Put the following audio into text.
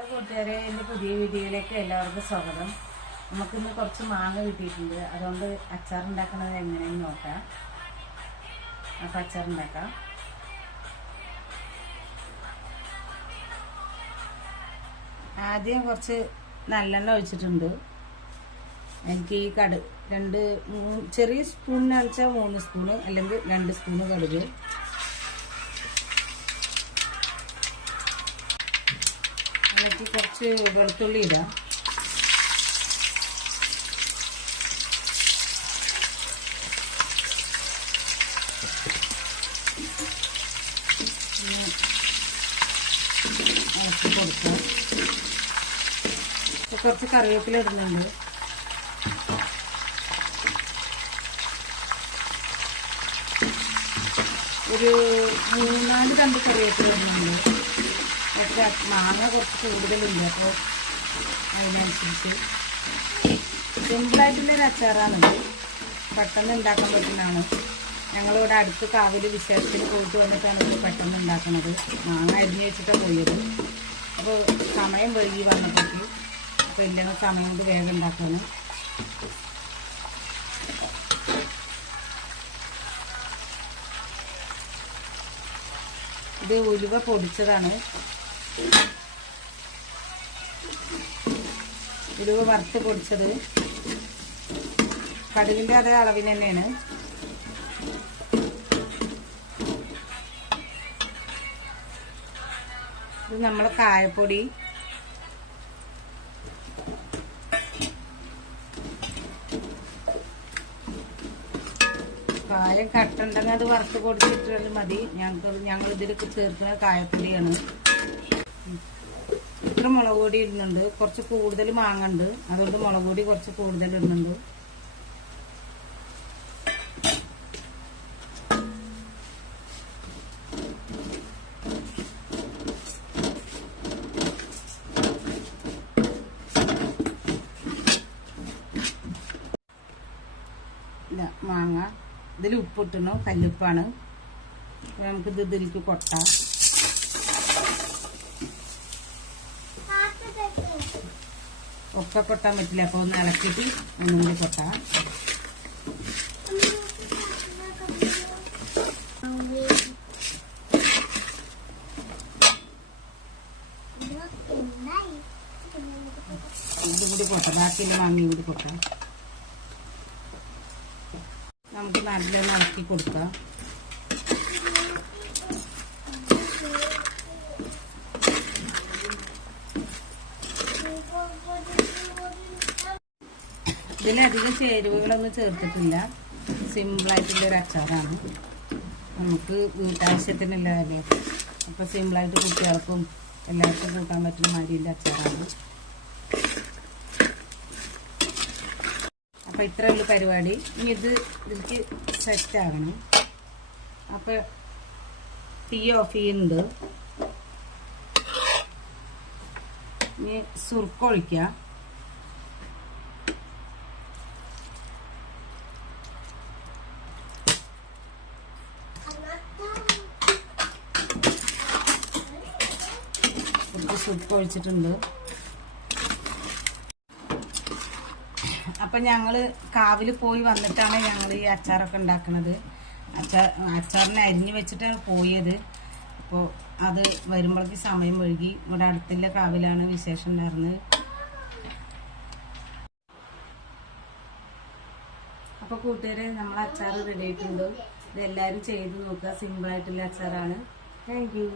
കൂട്ടുകാരെ, എൻ്റെ പുതിയ വീഡിയോയിലേക്ക് എല്ലാവർക്കും സ്വാഗതം. നമുക്കിന്ന് കുറച്ച് മാങ്ങ കിട്ടിയിട്ടുണ്ട്. അതുകൊണ്ട് അച്ചാർ ഉണ്ടാക്കുന്നത് എങ്ങനെയെന്ന് നോക്കാം. അപ്പം അച്ചാർ ഉണ്ടാക്കാം. ആദ്യം കുറച്ച് നല്ലെണ്ണ ഒഴിച്ചിട്ടുണ്ട്. എനിക്ക് ഈ ചെറിയ സ്പൂണിന് വെച്ചാൽ 3 സ്പൂണ് അല്ലെങ്കിൽ 2 സ്പൂണ് കടുക്, അതിലേക്ക് കുറച്ച് വെളുത്തുള്ളി ഇടാം. ഇളക്കി കൊടുക്കാം. കുറച്ച് കറിവേപ്പില ഇടുന്നുണ്ട്. ഒരു 3-4 തണ്ട് കറിവേപ്പില ഇടുന്നുണ്ട്. പക്ഷെ മാങ്ങ കുറച്ച് കൂടുതലുണ്ട്, അപ്പോൾ അതിനനുസരിച്ച് സിമ്പിളായിട്ടുള്ളൊരു അച്ചാറാണിത്. പെട്ടെന്ന് ഉണ്ടാക്കാൻ പറ്റുന്നതാണ്. ഞങ്ങളിവിടെ അടുത്ത് കാവില് വിശേഷത്തിന് പോയിട്ട് വന്നിട്ടാണ് ഇത് പെട്ടെന്ന് ഉണ്ടാക്കുന്നത്. മാങ്ങ അരിഞ്ഞ് വെച്ചിട്ടാണ് പോയത്. അപ്പോൾ സമയം വൈകി വന്നപ്പോഴേക്ക് അപ്പോൾ ഇല്ലെങ്കിൽ സമയം കൊണ്ട് വേഗം ഉണ്ടാക്കാനും. ഇത് ഉലുവ പൊടിച്ചതാണ്. ഉലുവ വറുത്ത് പൊടിച്ചത് കടുകിൻ്റെ അതേ അളവിന് തന്നെയാണ്. ഇത് നമ്മളെ കായപ്പൊടി, കായം കട്ടുണ്ടെങ്കിൽ അത് വറുത്ത് പൊടിച്ചിട്ടാലും മതി. ഞങ്ങൾ ഇതിലൊക്കെ ചേർക്കുന്ന കായപ്പൊടിയാണ്. ഇത്ര മുളക് പൊടി ഇടുന്നുണ്ട്. കുറച്ച് കൂടുതൽ മാങ്ങ ഉണ്ട്, അതുകൊണ്ട് മുളക് പൊടി കുറച്ച് കൂടുതൽ ഇടുന്നുണ്ട്. മാങ്ങ ഇതിൽ ഉപ്പിട്ടണു, കല്ലുപ്പാണ്. നമുക്കിത് ഇതിലേക്ക് കൊട്ടാം. ഒക്കെ കൊട്ടാൻ പറ്റില്ല, അപ്പോൾ ഒന്ന് ഇളക്കിയിട്ട് ഒന്നും കൂടി കൊട്ടാം. ഇതും കൂടി കൊട്ടാം, ബാക്കിയുള്ള മാങ്ങയും കൂടി കൊട്ടാം. നമുക്ക് നല്ലൊന്ന് ഇളക്കി കൊടുക്കാം. ഇതിലധികം ചേരുവകളൊന്നും ചേർത്തിട്ടില്ല. സിമ്പിളായിട്ടുള്ളൊരു അച്ചാറാണ്. നമുക്ക് വീട്ടാവശ്യത്തിനുള്ളതല്ലേ, അപ്പോൾ സിമ്പിളായിട്ട് കുട്ടികൾക്കും എല്ലാവർക്കും കൂട്ടാൻ പറ്റുന്ന മാതിരിയുള്ള അച്ചാറാണ്. അപ്പം ഇത്ര ഉള്ള പരിപാടി. ഇനി ഇതിലേക്ക് സെറ്റ് ആകണം. അപ്പം തീ ഓഫ് ചെയ്യുന്നുണ്ട്. ഇനി സുർക്ക ഒഴിക്കാം. സുർക്ക ഒഴിച്ചിട്ടുണ്ട്. അപ്പം ഞങ്ങൾ കാവിൽ പോയി വന്നിട്ടാണ് ഞങ്ങൾ ഈ അച്ചാറൊക്കെ ഉണ്ടാക്കുന്നത്. അച്ചാറിനെ അരിഞ്ഞ് വെച്ചിട്ടാണ് പോയത്. അപ്പോൾ അത് വരുമ്പോഴേക്ക് സമയം വൈകി. ഇവിടെ അടുത്തുള്ള കാവിലാണ് വിശേഷം ഉണ്ടായിരുന്നത്. അപ്പോൾ കൂട്ടുകാരെ, നമ്മൾ അച്ചാർ റെഡി ആയിട്ടുണ്ട്. ഇതെല്ലാവരും ചെയ്ത് നോക്കുക. സിമ്പിളായിട്ടുള്ള അച്ചാറാണ്. Thank U.